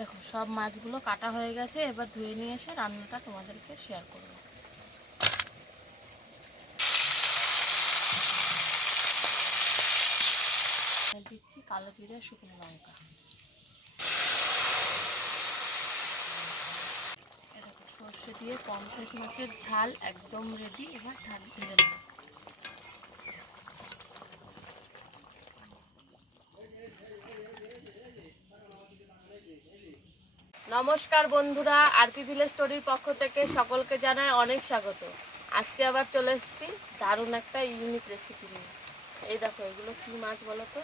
দেখো সব মাছগুলো কাটা হয়ে গেছে, এবার ধুয়ে নিয়ে এসে রান্নাটা তোমাদেরকে শেয়ার করব। দিচ্ছি কালো জিরে, শুকনো লঙ্কা। দেখো সর্ষে দিয়ে পমফ্রেট মাছের ঝাল একদম রেডি। এবার ঢেলে নেব। নমস্কার বন্ধুরা, আরপি ভিলেজ স্টোরির পক্ষ থেকে সকলকে জানাই অনেক স্বাগত। আজকে আবার চলে এসেছি দারুণ একটা ইউনিক রেসিপি নিয়ে। এই দেখো, এগুলো কী মাছ বলো তো?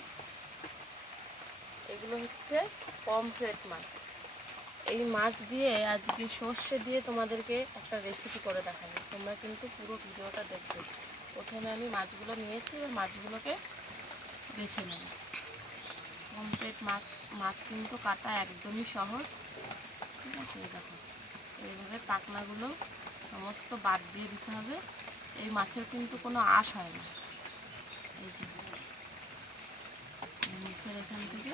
এগুলো হচ্ছে পমফ্রেট মাছ। এই মাছ দিয়ে আজকে সর্ষে দিয়ে তোমাদেরকে একটা রেসিপি করে দেখাবো। তোমরা কিন্তু পুরো ভিডিওটা দেখবে। প্রথমে আমি মাছগুলো নিয়েছি, এবার মাছগুলোকে বেছে নেব। পমফ্রেট মাছ কিন্তু কাটা একদমই সহজ, ঠিক আছে? এই দেখো, এইভাবে পাখনাগুলো সমস্ত বাদ দিয়ে দিতে হবে। এই মাছের কিন্তু কোনো আঁশ হয় না। এই যে মুখের এখান থেকে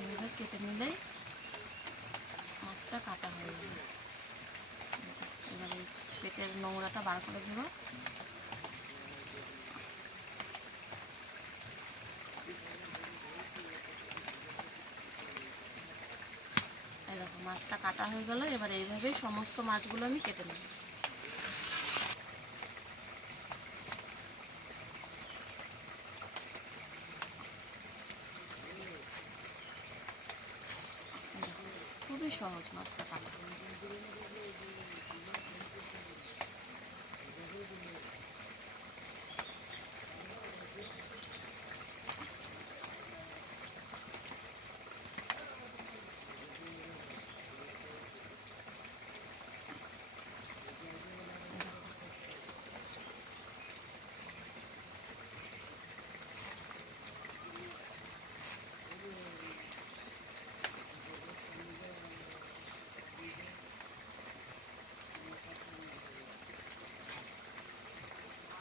এইভাবে কেটে নিলেই মাছটা কাটা হয়ে যাবে। এবার এই পেটের নোংরাটা বার করে দেব। এই দেখো মাছটা কাটা হয়ে গেল। এবার এইভাবেই সমস্ত মাছগুলো আমি কেটে নেব। খুবই সহজ মাছটা কাটা।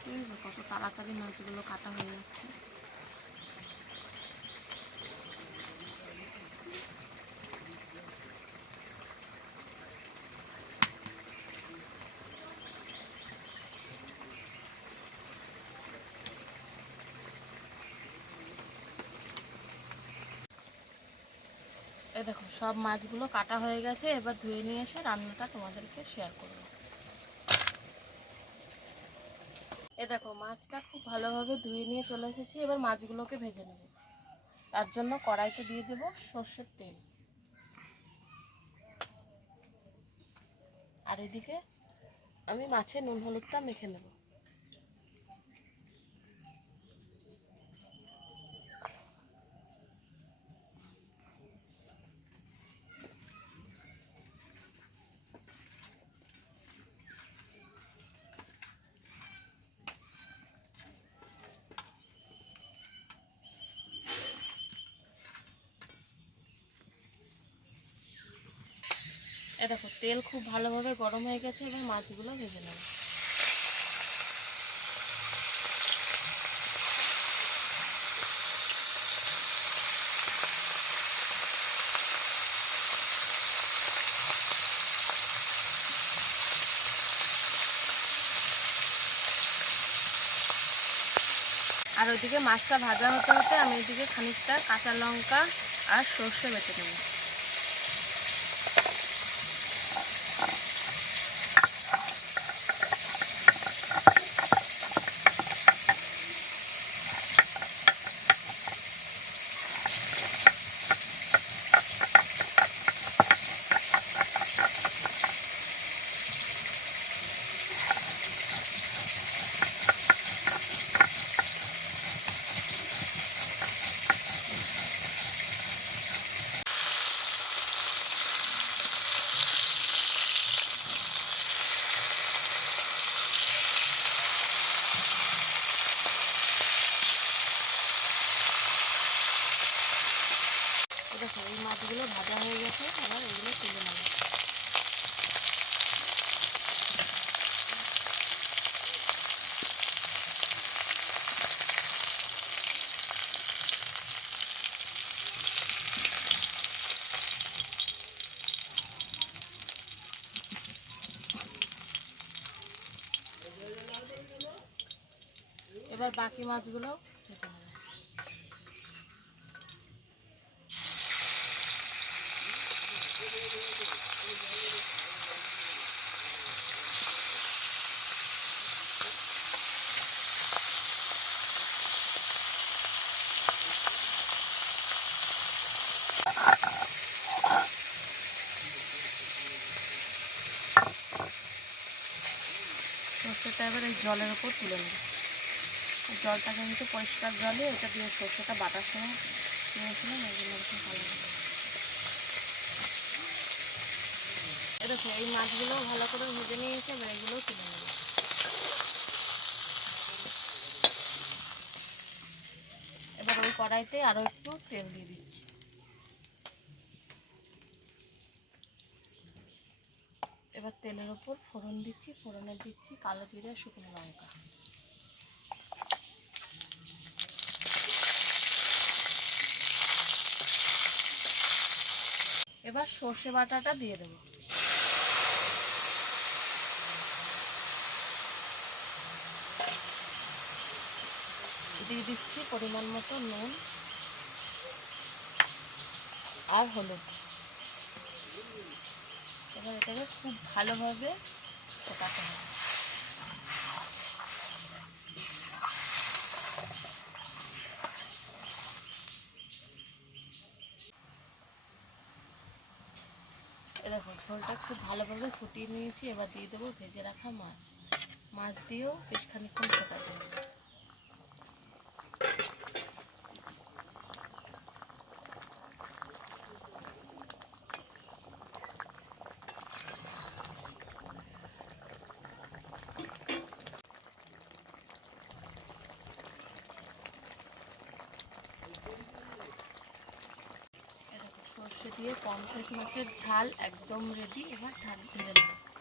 ঠিক আছে, কত তাড়াতাড়ি মাছগুলো কাটা হয়ে যাচ্ছে। এই দেখো সব মাছগুলো কাটা হয়ে গেছে, এবার ধুয়ে নিয়ে এসে রান্নাটা তোমাদেরকে শেয়ার করব। এই দেখো মাছটা খুব ভালোভাবে ধুয়ে নিয়ে চলে এসেছি। এবার মাছগুলোকে ভেজে নেব। তার জন্য কড়াইতে দিয়ে দেব সর্ষের তেল। আর এদিকে আমি মাছে নুন হলুদটা মেখে নেব। এই দেখো তেল খুব ভালোভাবে গরম হয়ে গেছে, এবার মাছগুলো ভেজে নেব। আর ওইদিকে মাছটা ভাজা হতে হতে আমি এদিকে খানিকটা কাঁচা লঙ্কা আর সর্ষে বেটে নেব। দেখো এই মাছগুলো ভাজা হয়ে গেছে, এবার এগুলো তুলে নেব। এবার বাকি মাছগুলো ভেজে নেব। সর্ষেটা এবার এই জলের উপর তুলে নেব। জলটা কিন্তু পরিষ্কার জলে এটা দিয়ে সর্ষেটা বাটার সময় নিয়েছিলাম, এগুলো একটু ভালো হবে। দেখো এই মাছগুলো ভালো করে ভেজে নিয়েছে, এবার এগুলোও তুলে নেব। এবার ওই কড়াইতে আরও একটু তেল দিয়ে দিচ্ছি। এবার তেলের ওপর ফোড়ন দিচ্ছি, ফোড়নে দিচ্ছি কালো জিরে, শুকনো লঙ্কা। এবার সর্ষে বাটাটা দিয়ে দেবো। দিয়ে দিচ্ছি পরিমাণ মতো নুন আর হলুদ। এবার এটাকে খুব ভালোভাবে ফোটাতে হবে। এরকম ঝোলটা খুব ভালোভাবে ফুটিয়ে নিয়েছি। এবার দিয়ে দেবো ভেজে রাখা মাছ। মাছ দিয়েও বেশ খানিকক্ষণ ফোটাতে হবে। সর্ষে দিয়ে পমফ্রেট মাছের ঝাল একদম রেডি। এবার ঢেলে নেব।